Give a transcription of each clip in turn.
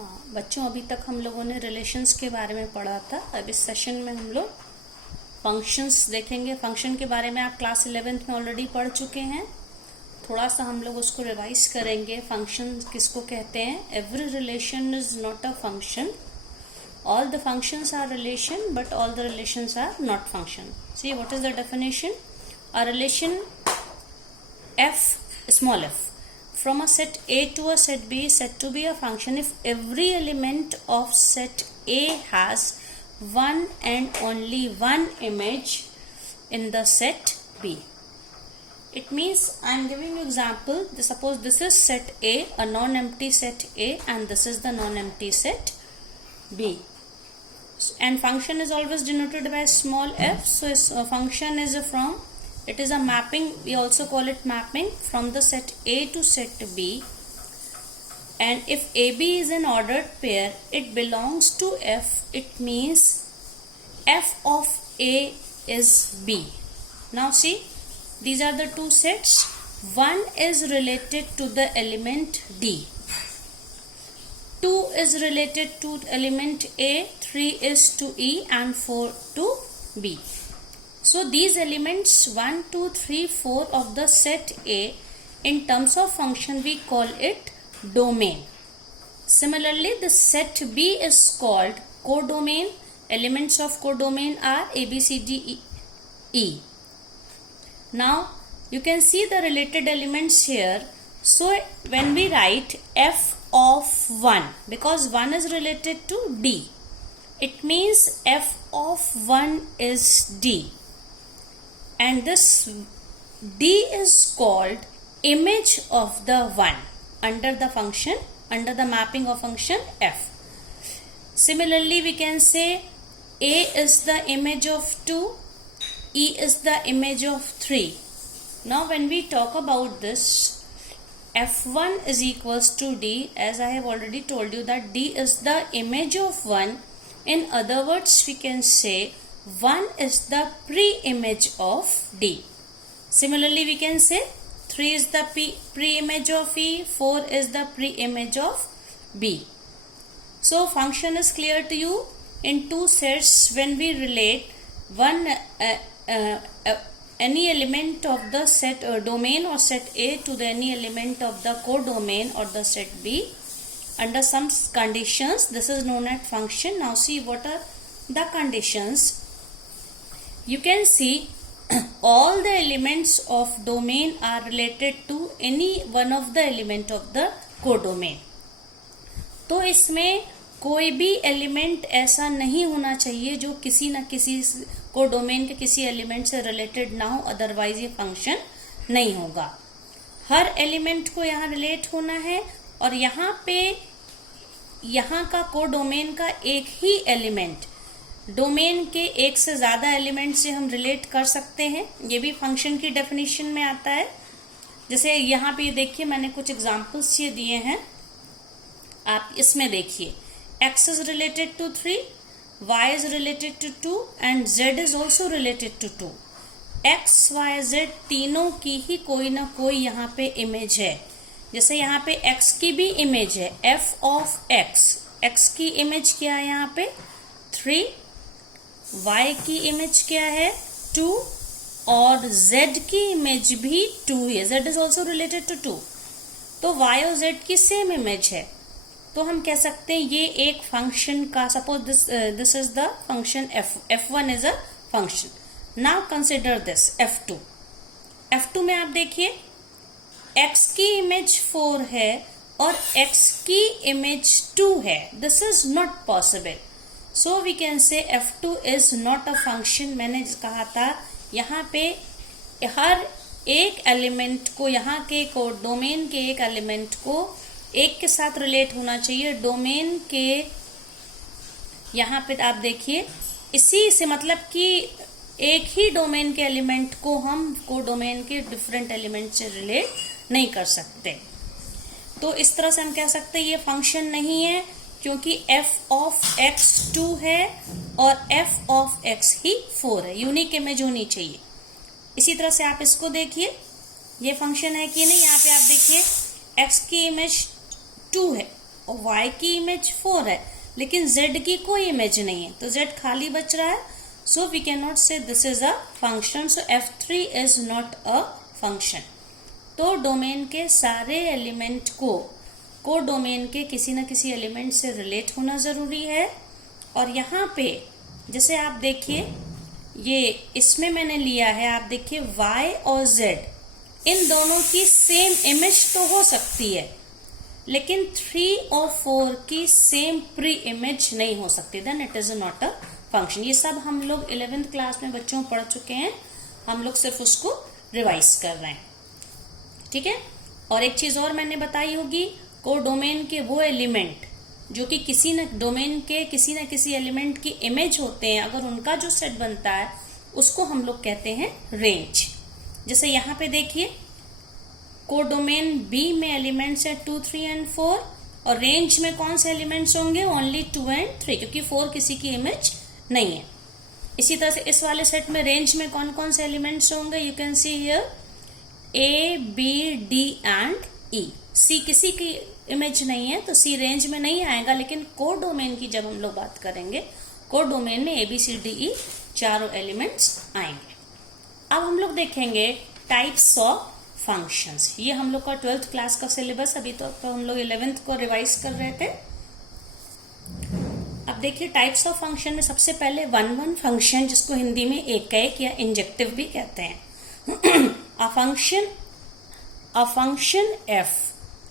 हाँ बच्चों, अभी तक हम लोगों ने रिलेशंस के बारे में पढ़ा था। अब इस सेशन में हम लोग फंक्शंस देखेंगे। फंक्शन के बारे में आप क्लास 11th में ऑलरेडी पढ़ चुके हैं। थोड़ा सा हम लोग उसको रिवाइज करेंगे। फंक्शन किसको कहते हैं? Every relation is not a function. All the functions are relation but all the relations are not function. See what is the definition? A relation f, small f, from a set A to a set B is said to be a function if every element of set A has one and only one image in the set B. It means I am giving you example. Suppose this is set A, a non-empty set A, and this is the non-empty set B. And function is always denoted by small f. So a function is from, it is a mapping, we also call it mapping from the set A to set B, and if AB is an ordered pair, it belongs to F. It means F of A is B. Now see, these are the two sets. One is related to the element D, 2 is related to element A, 3 is to E, and 4 to B. So these elements 1, 2, 3, 4 of the set A, in terms of function we call it domain. Similarly, the set B is called codomain. Elements of codomain are A, B, C, D, E. Now you can see the related elements here. So when we write f of 1, because 1 is related to D, it means f of 1 is D. And this D is called image of the 1 under the function, under the mapping of function f. Similarly, we can say A is the image of 2, E is the image of 3. Now when we talk about this, f1 is equals to D, as I have already told you that D is the image of 1. In other words, we can say 1 is the pre-image of D. Similarly, we can say 3 is the pre-image of E, 4 is the pre-image of B. So function is clear to you. In two sets, when we relate one any element of the set domain or set A to the any element of the codomain or the set B, under some conditions, this is known as function. Now see what are the conditions. You can see all the elements of domain are related to any one of the element of the codomain. तो इसमें कोई भी element ऐसा नहीं होना चाहिए जो किसी न किसी कोडोमेन के किसी एलिमेंट से रिलेटेड ना हो, अदरवाइज ये फंक्शन नहीं होगा। हर एलिमेंट को यहाँ रिलेट होना है और यहाँ पे यहाँ का कोडोमेन का एक ही एलिमेंट डोमेन के एक से ज्यादा एलिमेंट से हम रिलेट कर सकते हैं। ये भी फंक्शन की डेफिनेशन में आता है। जैसे यहाँ पे देखिए, मैंने कुछ एग्जांपल्स ये दिए हैं, आप इसमें देखिए। x is related to 3, y is related to 2 and z is also related to 2. x, y, z तीनों की ही कोई ना कोई यहाँ पे इमेज है। जैसे यहाँ पे x की भी इमेज है, f of x, x की इमेज क्या है यहाँ पे 3, y की इमेज क्या है 2 और z की इमेज भी 2 है। z is also related to 2, तो y और z की सेम इमेज है। तो हम कह सकते हैं ये एक फंक्शन का, suppose this is the function f1 is a function. Now consider this f2 में आप देखिए x की इमेज 4 है और x की इमेज 2 है। This is not possible, so we can say f2 is not a function. मैंने कहा था यहाँ पे हर एक एलिमेंट को, यहाँ के डोमेन के एक एलिमेंट को एक के साथ रिलेट होना चाहिए डोमेन के। यहाँ पे आप देखिए, इसी से मतलब कि एक ही डोमेन के एलिमेंट को हम कोडोमेन के डिफरेंट एलिमेंट से रिलेट नहीं कर सकते। तो इस तरह से हम कह सकते हैं ये फंक्शन नहीं है, क्योंकि f of x 2 है और f of x ही 4 है। यूनिक इमेज होनी चाहिए। इसी तरह से आप इसको देखिए, ये फंक्शन है कि नहीं। यहाँ पे आप देखिए x की इमेज 2 है और y की इमेज 4 है, लेकिन z की कोई इमेज नहीं है, तो z खाली बच रहा है. सो वी कैन नॉट से this is a function. So f3 is not a function. तो डोमेन के सारे एलिमेंट को डोमेन के किसी न किसी एलिमेंट से रिलेट होना जरूरी है. और यहाँ पे जैसे आप देखिए, ये इसमें मैंने लिया है, आप देखिए y और z इन दोनों की सेम इमेज तो हो सकती है, लेकिन 3 और 4 की सेम प्री इमेज नहीं हो सकती. Then it is not a function. ये सब हम लोग 11th क्लास में बच्चों पढ़ चुके हैं, हम लोग सिर्फ उसको रिवाइज कर रहे हैं. ठीक है. और एक चीज और मैंने बताई होगी, कोडोमेन के वो एलिमेंट जो कि किसी न डोमेन के किसी न किसी एलिमेंट की इमेज होते हैं, अगर उनका जो सेट बनता है उसको हम लोग कहते हैं रेंज. जैसे यहाँ पे देखिए, कोडोमेन बी में एलिमेंट्स है 2, 3 एंड 4, और रेंज में कौन से एलिमेंट्स होंगे? ओनली 2 एंड 3, क्योंकि 4 किसी की इमेज नहीं है. इसी तरह से इस वाले सेट में रेंज में कौन कौन से एलिमेंट्स होंगे? You can see here A, B, D and E. C किसी की इमेज नहीं है, तो C रेंज में नहीं आएगा, लेकिन कोडोमेन की जब हम लोग बात करेंगे, कोडोमेन में A, B, C, D, E चारों एलिमेंट्स आएंगे. अब हम लोग देखेंगे टाइप्स ऑफ फंक्शंस. ये हम लोग का 12th क्लास का सिलेबस, अभी तो हम लोग 11th को रिवाइज कर रहे थे. अब देखिए टाइप्स ऑफ फंक्शन में सबसे पहले 1 फंक्शन, जिसको हिंदी में एक या इंजेक्टिव भी कहते हैं. a function f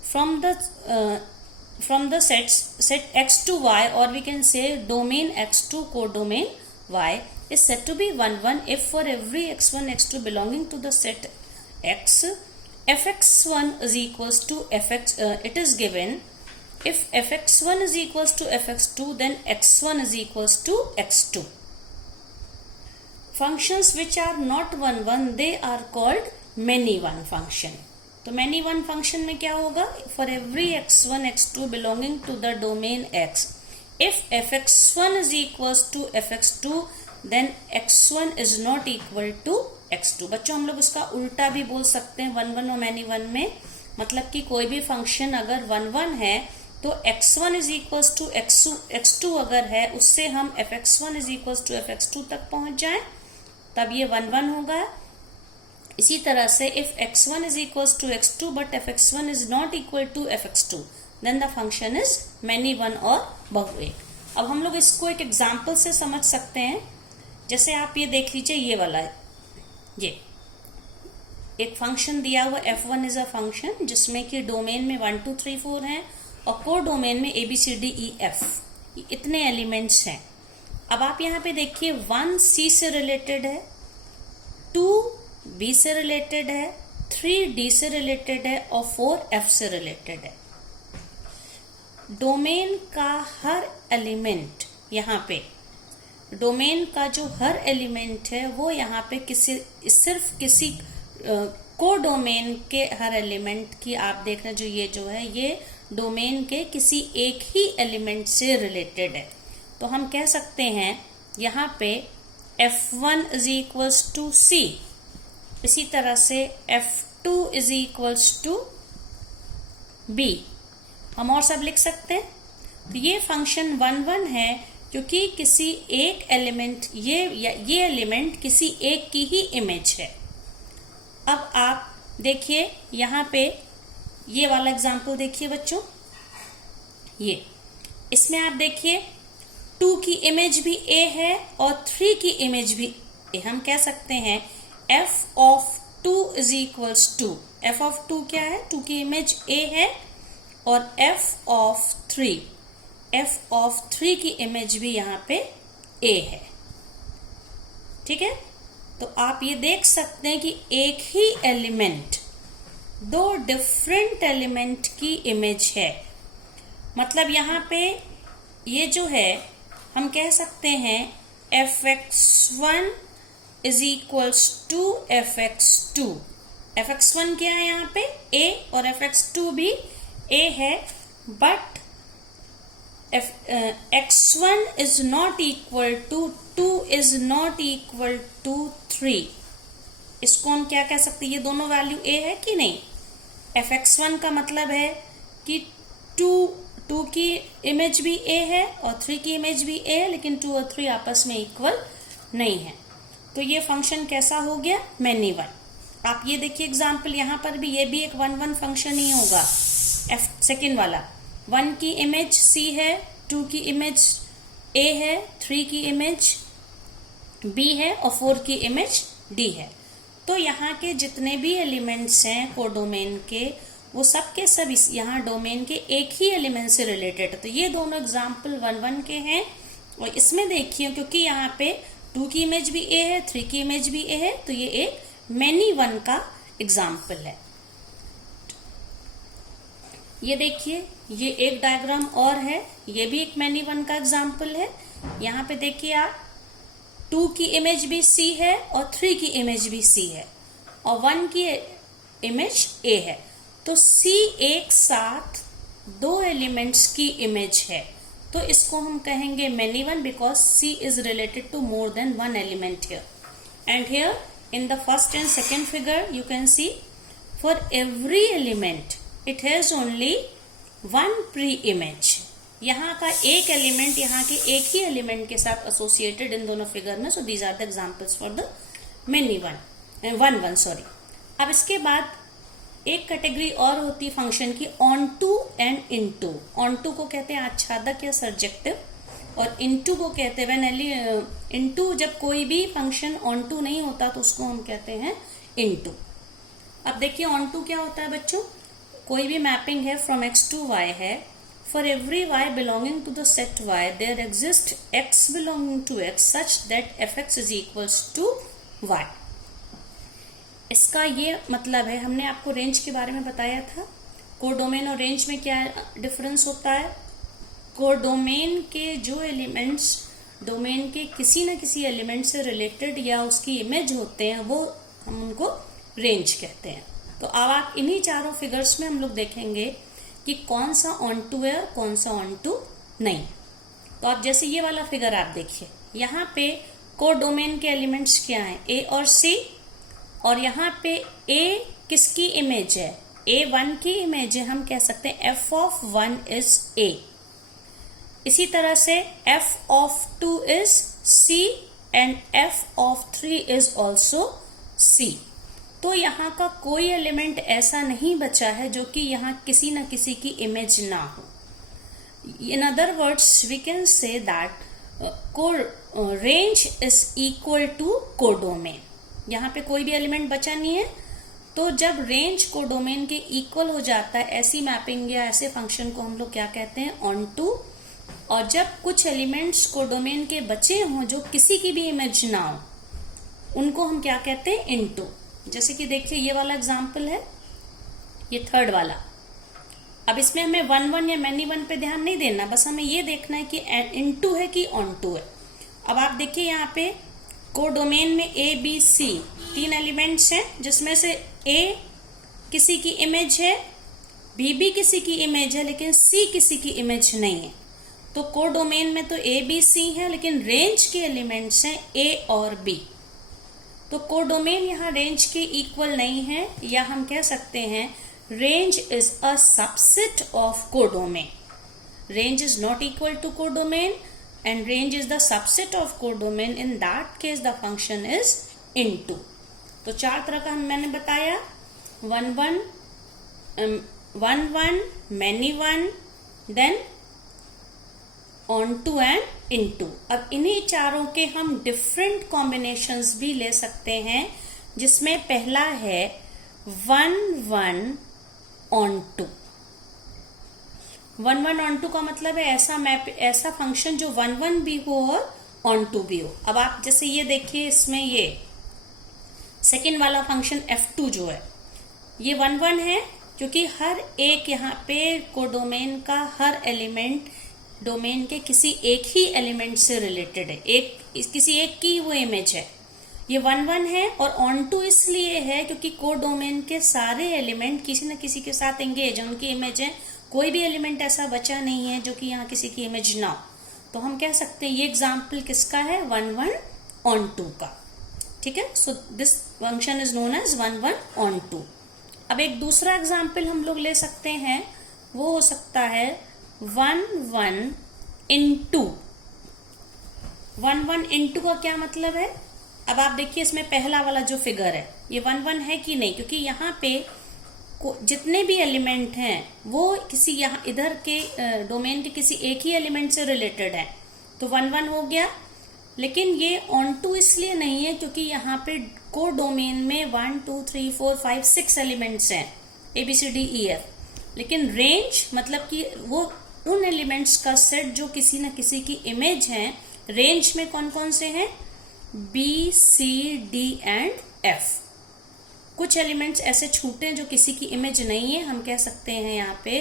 from the set x to y, or we can say domain x to codomain y, is said to be 1 if for every x1 x2 belonging to the set x, fx1 is equals to fx, it is given if fx1 is equals to fx2, then x1 is equals to x2. Functions which are not 1 they are called many one function. तो many one function में क्या होगा? For every x1 x2 belonging to the domain x, if fx1 is equals to fx2, then x1 is not equal to x2. बच्चों हम लोग उसका उल्टा भी बोल सकते हैं 1 और many one में. मतलब कि कोई भी फंक्शन अगर 1 है तो x1 is equals to x2 अगर है, उससे हम fx1 is equals to fx2 तक पहुंच जाएं, तब ये 1 होगा. इसी तरह से if x1 is equals to x2 but fx1 is not equal to fx2, then the function is many one और बहुएक. अब हम लोग इसको एक एग्जाम्पल से समझ सकते हैं. जैसे आप ये देख लीजिए, ये वाला है, ये एक फंक्शन दिया हुआ f1 इज अ फंक्शन जिसमें कि डोमेन में 1, 2, 3, 4 हैं, और को डोमेन में A, B, C, D, E, F इतने एलिमेंट्स हैं. अब आप यहाँ पे देखिए 1 C से रिलेटेड है, 2 B से रिलेटेड है, 3 D से रिलेटेड है, और 4 F से रिलेटेड है. डोमेन का हर एलिमेंट, यहाँ पे डोमेन का जो हर एलिमेंट है वो यहाँ पे सिर्फ किसी को डोमेन के हर एलिमेंट की आप देख रहे हैं, जो है ये डोमेन के किसी एक ही एलिमेंट से रिलेटेड है. तो हम कह सकते हैं यहाँ पे f1 is equals to c, इसी तरह से f2 is equals to b. हम और सब लिख सकते हैं. तो ये फंक्शन 1 है क्योंकि किसी एक एलिमेंट, ये एलिमेंट किसी एक की ही इमेज है. अब आप देखिए यहाँ पे ये वाला एग्जाम्पल देखिए बच्चों, ये इसमें आप देखिए 2 की इमेज भी a है और 3 की इमेज भी a. हम कह सकते हैं f of 2 is equals to, f of 2 क्या है? 2 की इमेज a है, और f of 3 की इमेज भी यहाँ पे a है. ठीक है. तो आप ये देख सकते हैं कि एक ही एलिमेंट 2 डिफरेंट एलिमेंट की इमेज है. मतलब यहाँ पे ये जो है हम कह सकते हैं fx1 is equals to fx2. fx1 क्या है यहाँ पे? a, और fx2 भी a है, but x1 is not equal to 2 is not equal to 3. इसको हम क्या कह सकते हैं? ये दोनों वैल्यू a है कि नहीं? fx1 का मतलब है कि 2 की इमेज भी a है और 3 की इमेज भी a है, लेकिन 2 और 3 आपस में इक्वल नहीं है। तो ये फंक्शन कैसा हो गया? Many one. आप ये देखिए एग्जाम्पल, यहाँ पर भी ये भी एक 1 1 फंक्शन ही होगा। सेकेंड वाला 1 की इमेज c है, 2 की इमेज a है, 3 की इमेज b है और 4 की इमेज d है। तो यहाँ के जितने भी एलिमेंट्स हैं कोडोमेन के, वो सब के सब इस यहाँ डोमेन के एक ही एलिमेंट से रिलेटेड है। तो ये दोनों एग्जाम्पल 1 1 के हैं। और इसमें देखिए क्योंकि यहाँ पे 2 की इमेज भी a है, 3 की इमेज भी a है, तो ये एक मैनी वन का एग्जाम्पल है। ये देखिए, ये एक डायग्राम और है, ये भी एक मैनी वन का एग्जाम्पल है। यहाँ पे देखिए आप, 2 की इमेज भी c है और 3 की इमेज भी c है और 1 की इमेज a है। तो c एक साथ 2 एलिमेंट्स की इमेज है, तो इसको हम कहेंगे many one, because c is related to more than 1 element here. And here in the first and second figure you can see for every element it has only one pre-image। यहाँ का एक element यहाँ के एक ही element के साथ associated इन दोनों figure में। So these are the examples for the many one sorry. अब इसके बाद एक कैटेगरी और होती है फंक्शन की, onto and into. Onto को कहते हैं आच्छादक या सर्जेक्टिव, और इनटू को कहते हैं इनटू जब कोई भी फंक्शन ऑन टू नहीं होता तो उसको हम कहते हैं इनटू। अब देखिए ऑन टू क्या होता है बच्चों, कोई भी मैपिंग है फ्रॉम x टू y है, for every y belonging to the set y there exist x belonging to x such that fx is equals to y। इसका ये मतलब है, हमने आपको रेंज के बारे में बताया था, कोडोमेन और रेंज में क्या डिफरेंस होता है। कोडोमेन के जो एलिमेंट्स डोमेन के किसी न किसी एलिमेंट से रिलेटेड या उसकी इमेज होते हैं, वो हम उनको रेंज कहते हैं। तो अब आप इन्हीं चारों फिगर्स में हम लोग देखेंगे कि कौन सा ऑन टू है और कौन सा ऑन टू नहीं। तो आप जैसे ये वाला फिगर आप देखिए, यहाँ पे कोडोमेन के एलिमेंट्स क्या हैं, a और c, और यहाँ पे a किसकी इमेज है, a1 की इमेज है, हम कह सकते हैं f of 1 is a। इसी तरह से f of 2 is c and f of 3 is also c। तो यहाँ का कोई एलिमेंट ऐसा नहीं बचा है जो कि यहाँ किसी न किसी की इमेज ना हो। In other words we can say that range is equal to codomain. यहाँ पे कोई भी एलिमेंट बचा नहीं है, तो जब रेंज कोडोमेन के इक्वल हो जाता है, ऐसी मैपिंग या ऐसे फंक्शन को हम लोग क्या कहते हैं, ऑन टू। और जब कुछ एलिमेंट्स कोडोमेन के बचे हों जो किसी की भी इमेज ना हो, उनको हम क्या कहते हैं, इनटू। जैसे कि देखिए ये वाला एग्जांपल है, ये थर्ड वाला। अब इसमें हमें 1 1 या मैनी वन पे ध्यान नहीं देना, बस हमें ये देखना है कि इनटू है कि ऑन टू है। अब आप देखिए यहाँ पे कोडोमेन में a b c 3 एलिमेंट्स हैं, जिसमें से a किसी की इमेज है, b भी किसी की इमेज है, लेकिन c किसी की इमेज नहीं है। तो कोडोमेन में तो a b c है, लेकिन रेंज के एलिमेंट्स हैं a और b। तो कोडोमेन यहाँ रेंज के इक्वल नहीं है, या हम कह सकते हैं range is a subset of codomain. Range is not equal to codomain and range is the subset of codomain. In that case the function is into। तो 4 तरह का मैंने बताया, 1 1 many one, then on to and into। अब इन्हीं चारों के हम डिफरेंट कॉम्बिनेशंस भी ले सकते हैं, जिसमें पहला है 1 1 on to। 1 1 on to का मतलब है ऐसा फंक्शन जो 1 1 भी हो और on to भी हो। अब आप जैसे ये देखिए, इसमें ये सेकेंड वाला फंक्शन f2 जो है, ये 1 1 है, क्योंकि हर एक यहाँ पे कोडोमेन का हर एलिमेंट डोमेन के किसी एक ही एलिमेंट से रिलेटेड है, किसी एक की वो इमेज है। ये 1 1 है, और on to इसलिए है क्योंकि कोडोमेन के सारे एलिमेंट किसी न किसी के साथ एंगेज है, उनकी इमेज है। कोई भी एलिमेंट ऐसा बचा नहीं है जो कि यहाँ किसी की इमेज ना हो। तो हम कह सकते हैं ये एग्जाम्पल किसका है, 1 1 on to का। ठीक है, so this function is known as 1 1 on to। अब एक दूसरा एग्जाम्पल हम लोग ले सकते हैं, वो हो सकता है 1 इंटू 1 का क्या मतलब है? अब आप देखिए इसमें पहला वाला जो फिगर है ये 1 है कि नहीं, क्योंकि यहाँ पे जितने भी एलिमेंट हैं वो किसी यहाँ इधर के डोमेन के किसी एक ही एलिमेंट से रिलेटेड है, तो 1 हो गया। लेकिन ये ऑन टू इसलिए नहीं है क्योंकि यहाँ पे को डोमेन में 1 2 3 4 5 6 एलिमेंट्स हैं, ABCDEF। लेकिन रेंज मतलब कि वो उन एलिमेंट्स का सेट जो किसी न किसी की इमेज है। रेंज में कौन कौन से हैं? BCD and F। कुछ एलिमेंट्स ऐसे छूटे जो किसी की इमेज नहीं है, हम कह सकते हैं यहाँ पे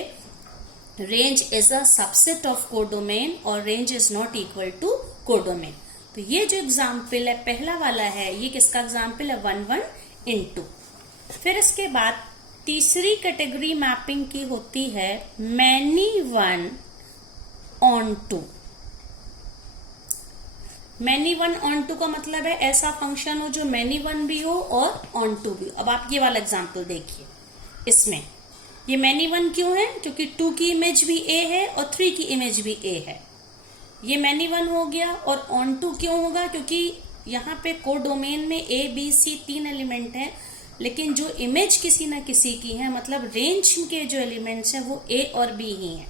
range is a subset of codomain और range is not equal to codomain. तो ये जो एग्जाम्पल है पहला वाला है, ये किसका एग्जाम्पल है? 1 इंटू। फिर इसके बाद तीसरी कैटेगरी मैपिंग की होती है many one onto. Many one onto का मतलब है ऐसा फंक्शन हो जो मैनी वन भी हो और ऑन टू भी हो। अब आप ये वाला एग्जाम्पल देखिए, इसमें ये मैनी वन क्यों है? क्योंकि 2 की इमेज भी A है और 3 की इमेज भी A है, ये मैनी वन हो गया। और ऑन टू क्यों होगा? क्योंकि यहाँ पे कोडोमेन में A B C 3 एलिमेंट हैं, लेकिन जो इमेज किसी ना किसी की है, मतलब रेंज के जो एलिमेंट्स हैं वो A और B ही हैं,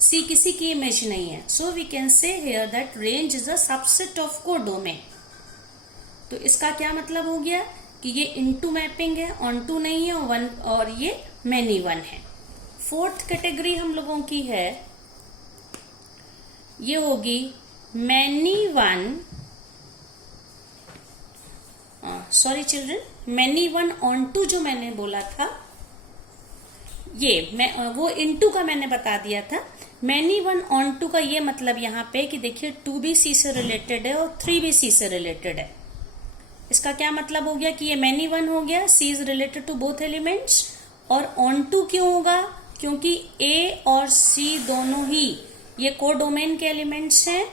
C किसी की इमेज नहीं है। So we can say here that range is a subset of codomain. तो इसका क्या मतलब हो गया कि ये इनटू मैपिंग है, ऑन टू नहीं है, और ये मैनी वन है। फोर्थ कैटेगरी हम लोगों की है, ये होगी many one, sorry children, many one onto जो मैंने बोला था ये वो इनटू का मैंने बता दिया था। मैनी वन ऑन टू का ये मतलब यहाँ पे कि देखिए 2 भी C से रिलेटेड है और 3 भी C से रिलेटेड है। इसका क्या मतलब हो गया कि ये मैनी वन हो गया, C is related to both elements. और ऑन टू क्यों होगा? क्योंकि A और C दोनों ही ये कोडोमेन के एलिमेंट्स हैं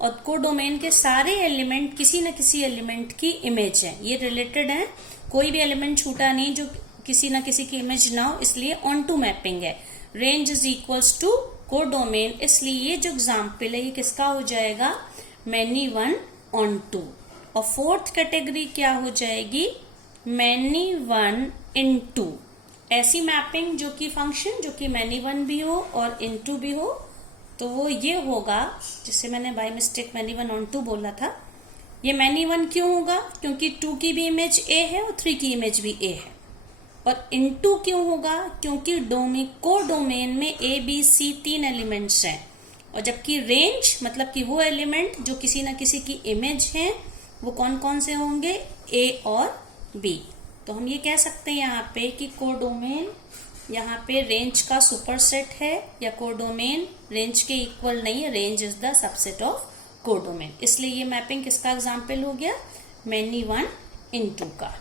और कोडोमेन के सारे एलिमेंट किसी न किसी एलिमेंट की इमेज है, ये रिलेटेड है। कोई भी एलिमेंट छूटा नहीं जो किसी न किसी की इमेज ना हो, इसलिए ऑन टू मैपिंग है। Range is equals to codomain, इसलिए ये जो एग्जाम्पल है ये किसका हो जाएगा? Many one onto. और फोर्थ कैटेगरी क्या हो जाएगी? Many one into. ऐसी मैपिंग जो कि फंक्शन जो कि मैनी वन भी हो और इन टू भी हो, तो वो ये होगा जिससे मैंने by mistake many one onto बोला था। ये मैनी वन क्यों होगा? क्योंकि 2 की भी इमेज A है और 3 की इमेज भी A है। और इनटू क्यों होगा? क्योंकि कोडोमेन में A B C 3 एलिमेंट्स हैं, और जबकि रेंज मतलब कि वो एलिमेंट जो किसी न किसी की इमेज हैं वो कौन कौन से होंगे? A और B। तो हम ये कह सकते हैं यहाँ पे कि कोडोमेन यहाँ पे रेंज का सुपरसेट है, या कोडोमेन रेंज के इक्वल नहीं है, range is the subset of codomain. इसलिए ये मैपिंग किसका एग्जाम्पल हो गया? मैनी वन इन टू का।